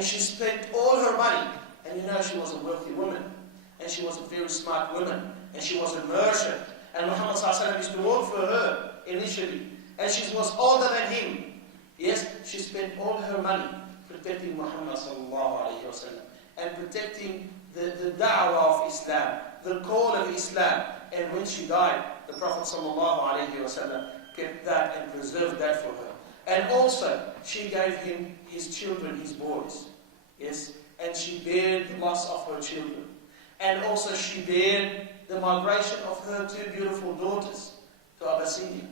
And she spent all her money. And you know she was a wealthy woman. And she was a very smart woman. And she was a merchant. And Muhammad ﷺ used to work for her initially. And she was older than him. Yes, she spent all her money protecting Muhammad ﷺ and protecting the da'wah of Islam, the call of Islam. And when she died, the Prophet ﷺ kept that and preserved that for her. And also, she gave him his children, his boys. Yes, and she bared the loss of her children. And also she bared the migration of her two beautiful daughters to Abyssinia.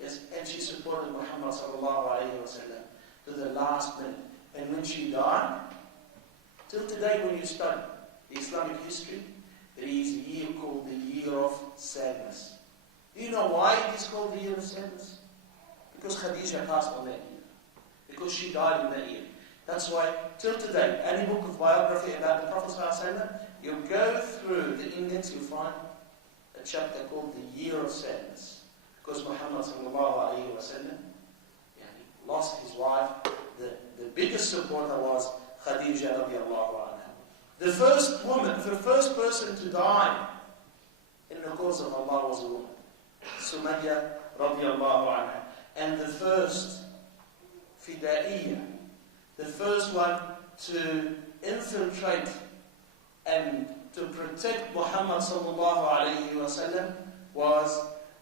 Yes, and she supported Muhammad ﷺ to the last minute. And when she died, till today when you study the Islamic history, there is a year called the Year of Sadness. Do you know why it is called the Year of Sadness? Because Khadija passed on that year. Because she died in that year. That's why, till today, any book of biography about the Prophet ﷺ, you go through the index, you find a chapter called the Year of Sadness. Because Muhammad ﷺ lost his wife. The biggest supporter was Khadija radiallahu anha. The first woman, the first person to die in the cause of Allah was a woman. Sumayya radiallahu anha. And the first fida'iyya, the first one to infiltrate and to protect Muhammad sallallahu alayhi wa sallam was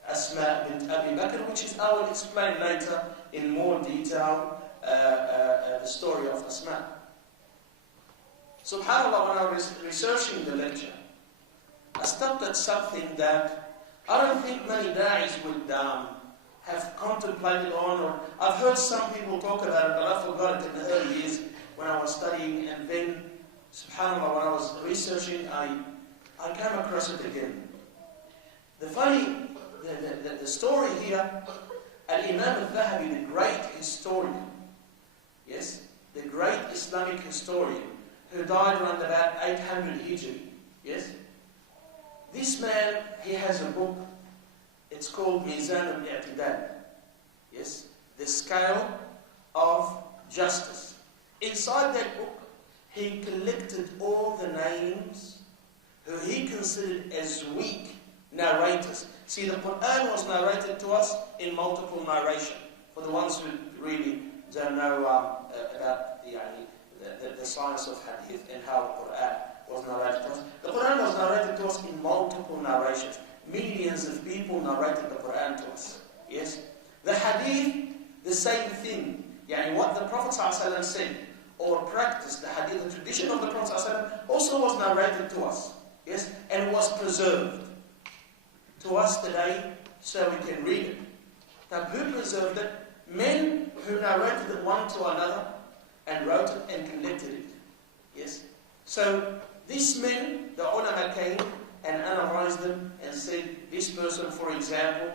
Asma bint Abi Bakr, which I will explain later in more detail the story of Asma. SubhanAllah, when I was researching the lecture, I stopped at something that I don't think many da'is would have contemplated on, or I've heard some people talk about it, but I forgot it in the early years when I was studying, and then, SubhanAllah, when I was researching, I came across it again. The story here, Al-Imam al-Dhahabi, the great historian, yes, the great Islamic historian, who died around about 800 Hijri, yes? This man, he has a book, it's called Mizan al-I'tidal, yes? The Scale of Justice. Inside that book, he collected all the names who he considered as weak narrators. See, the Quran was narrated to us in multiple narration. For the ones who really don't know about the science of hadith and how the Quran was narrated to us. The Quran was narrated to us in multiple narrations. Millions of people narrated the Quran to us. Yes? The hadith, the same thing. What the Prophet ﷺ said or practiced, the hadith, the tradition of the Prophet ﷺ also was narrated to us. Yes? And was preserved to us today so we can read it. Now, who preserved it? Men who narrated it one to another and wrote it and collected it. Yes? So, these men, the ulama came and analyzed them and said, this person, for example,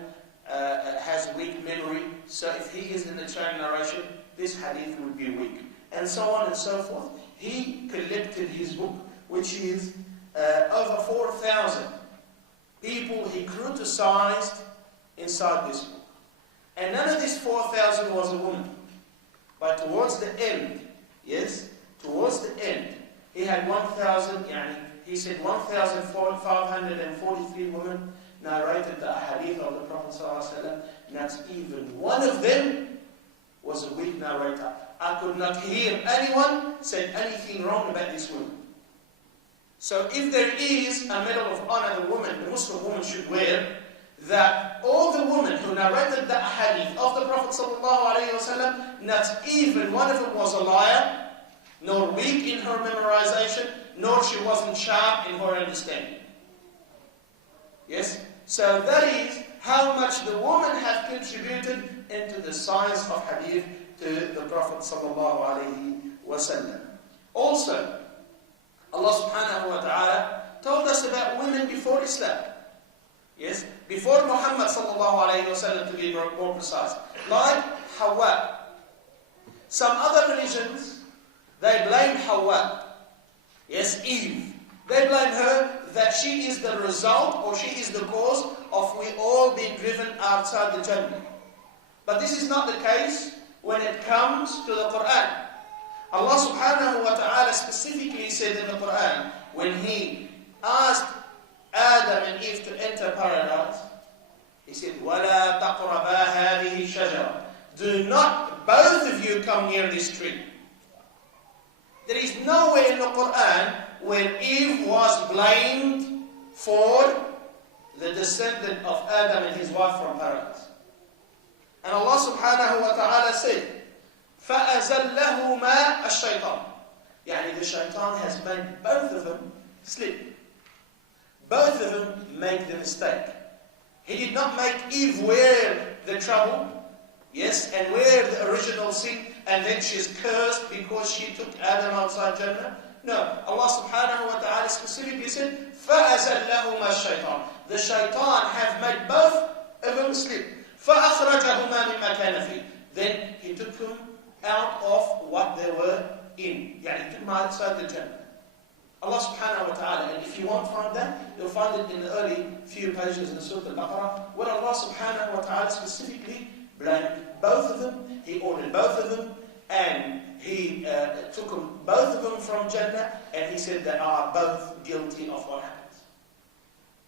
has weak memory, so if he is in the chain narration, this hadith would be weak. And so on and so forth. He collected his book, which is over 4,000 people he criticized inside this book. And none of these 4,000 was a woman. But towards the end, yes, towards the end, he had 1,000, he said 1,543 women narrated the hadith of the Prophet ﷺ. Not even one of them was a weak narrator. I could not hear anyone say anything wrong about this woman. So if there is a medal of honor the Muslim woman should wear, that all the women who narrated the hadith of the Prophet ﷺ, not even one of them was a liar, nor weak in her memorization, nor she wasn't sharp in her understanding. Yes? So that is how much the women have contributed into the science of hadith to the Prophet ﷺ. Also, Allah subhanahu wa ta'ala told us about women before Islam. Yes? Before Muhammad sallallahu alayhi wa sallam, to be more precise. Like Hawa. Some other religions, they blame Hawa. Yes, Eve. They blame her that she is the result or she is the cause of we all being driven outside the Jannah. But this is not the case when it comes to the Quran. Allah subhanahu wa ta'ala specifically said in the Quran, when He asked Adam and Eve to enter paradise, He said, وَلَا تَقْرَبَا هَذِهِ الشَّجَرَةِ. Do not, both of you, come near this tree. There is nowhere in the Quran where Eve was blamed for the descendant of Adam and his wife from paradise. And Allah subhanahu wa ta'ala said, فَأَزَلَّهُمَا الشَّيْطَانِ. Yani the shaitan has made both of them slip. Both of them make the mistake. He did not make Eve wear the trouble, yes, and wear the original sin, and then she's cursed because she took Adam outside Jannah. No, Allah subhanahu wa ta'ala specifically said, فَأَزَلَّهُمَا الشَّيْطَانِ. The shaitan have made both of them slip. فَأَخْرَجَهُمَا مِمَّا كَانَ فِيهِ. Then He took them out of what they were in. Yani He took them outside the Jannah. Allah subhanahu wa ta'ala, and if you won't find that, you'll find it in the early few pages in Surah Al-Baqarah, where Allah subhanahu wa ta'ala specifically blamed both of them. He ordered both of them, and He took them, both of them from Jannah, and He said they are both guilty of what happens.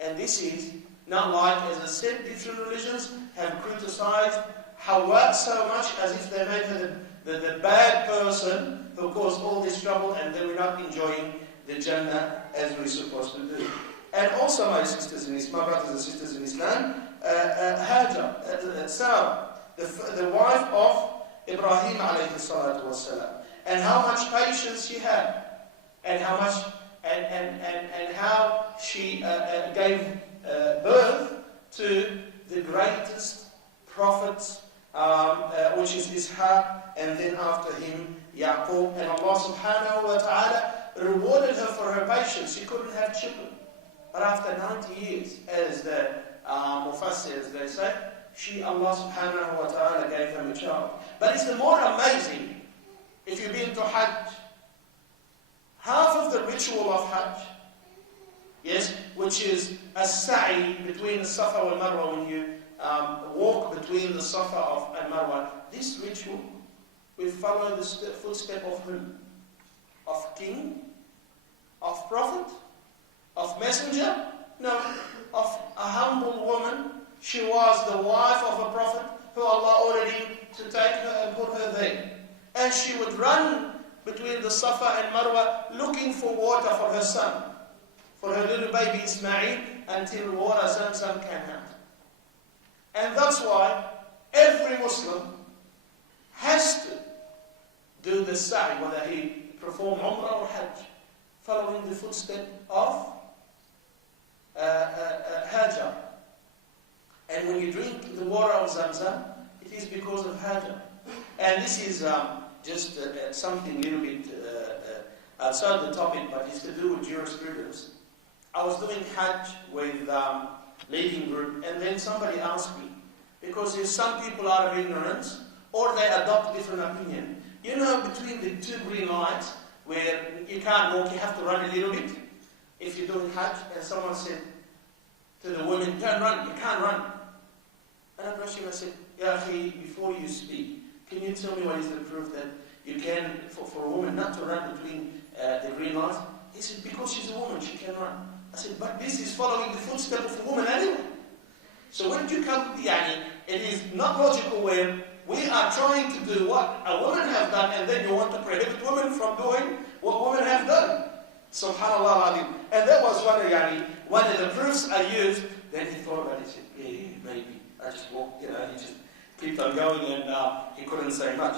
And this is not like, as I said, different religions have criticized Hawa so much as if they made her the bad person who caused all this trouble, and they were not enjoying the Jannah as we're supposed to do. And also, my sisters in Islam, my brothers and sisters in Islam, Hajar, Sarah, the wife of Ibrahim alayhi salatu wasalam, and how much patience she had, and how much, and how she gave birth to the greatest prophets, which is Ishaq, and then after him Yaqub. And Allah subhanahu wa ta'ala rewarded her for her patience. She couldn't have children, but after 90 years, as the Mufassirs they say, Allah subhanahu wa ta'ala gave them a child. But it's the more amazing, if you've been to Hajj, half of the ritual of Hajj, yes, which is a sa'i between the Safa and Marwa, when you walk between the Safa and Marwa, this ritual will follow the footstep of whom? Of king? Of prophet? Of messenger? No, of a humble woman. She was the wife of a prophet who Allah ordered him to take her and put her there. And she would run between the Safa and Marwa looking for water for her son, for her little baby Ismail, until water Zamzam came out. And that's why every Muslim has to do the sa'i, whether he perform Umrah or Hajj, following the footstep of Hajar. And when you drink the water of Zamzam, it is because of Hajar. And this is just something a little bit outside the topic, but it's to do with jurisprudence. I was doing Hajj with leading group, and then somebody asked me, because if some people are of ignorance, or they adopt different opinion. You know, between the two green lights, where you can't walk, you have to run a little bit. If you're doing Hajj, and someone said to the woman, don't run, you can't run. And I approached him and said, Ya akhi, before you speak, can you tell me what is the proof that you can, for a woman not to run between the green lights? He said, because she's a woman, she can run. I said, but this is following the footsteps of a woman anyway. So when you come to Yani, it is not logical where we are trying to do what a woman have done, and then you want to prohibit women from doing what women have done. Subhanallah alim. And that was one of the proofs I used. Then he thought about it, he said, yeah, maybe. I just walked, he just kept on going, and he couldn't say much.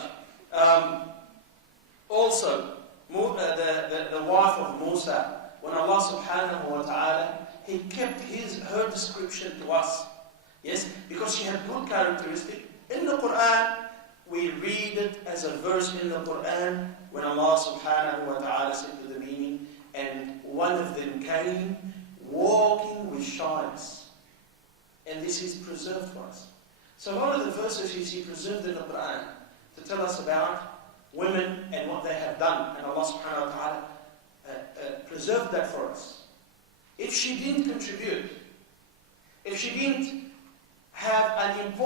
Also, the wife of Musa, when Allah subhanahu wa ta'ala, He kept her description to us. Yes, because she had good characteristic. In the Quran, we read it as a verse in the Quran when Allah subhanahu wa ta'ala said to the meaning, and one of them came walking with shyness. And this is preserved for us. So a lot of the verses you see preserved in the Quran to tell us about women and what they have done. And Allah subhanahu wa ta'ala preserved that for us. If she didn't contribute, if she didn't have an important